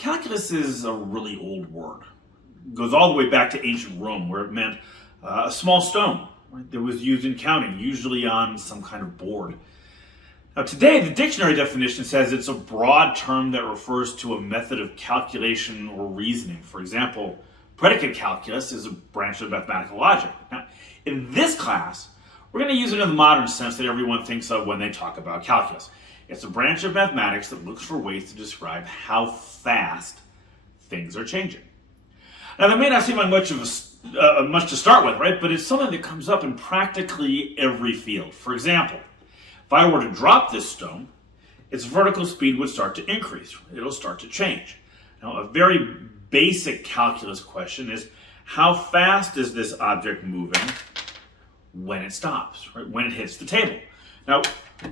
Calculus is a really old word. It goes all the way back to ancient Rome, where it meant a small stone, right, that was used in counting, usually on some kind of board. Now, today, the dictionary definition says it's a broad term that refers to a method of calculation or reasoning. For example, predicate calculus is a branch of mathematical logic. Now, in this class, we're going to use it in the modern sense that everyone thinks of when they talk about calculus. It's a branch of mathematics that looks for ways to describe how fast things are changing. Now, that may not seem like much to start with, right? But it's something that comes up in practically every field. For example, if I were to drop this stone, its vertical speed would start to increase. It'll start to change. Now, a very basic calculus question is, how fast is this object moving when it stops, right? When it hits the table? Now,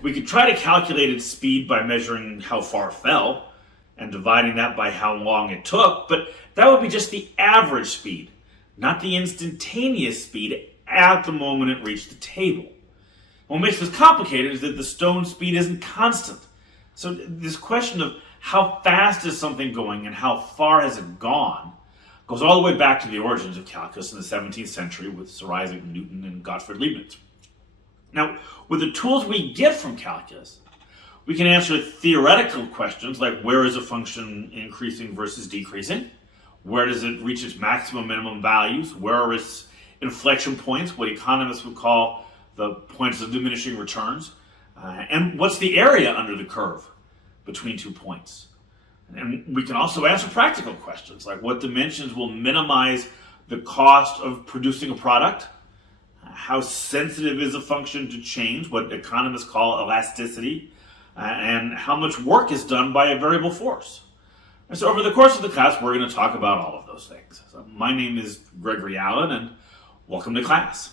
we could try to calculate its speed by measuring how far it fell and dividing that by how long it took, but that would be just the average speed, not the instantaneous speed at the moment it reached the table. What makes this complicated is that the stone speed isn't constant. So this question of how fast is something going and how far has it gone goes all the way back to the origins of calculus in the 17th century with Sir Isaac Newton and Gottfried Leibniz. Now, with the tools we get from calculus, we can answer theoretical questions like, where is a function increasing versus decreasing? Where does it reach its maximum minimum values? Where are its inflection points, what economists would call the points of diminishing returns? And what's the area under the curve between 2 points? And we can also answer practical questions like, what dimensions will minimize the cost of producing a product? How sensitive is a function to change, what economists call elasticity? And how much work is done by a variable force? And so over the course of the class, we're going to talk about all of those things. So my name is Gregory Allen, and welcome to class.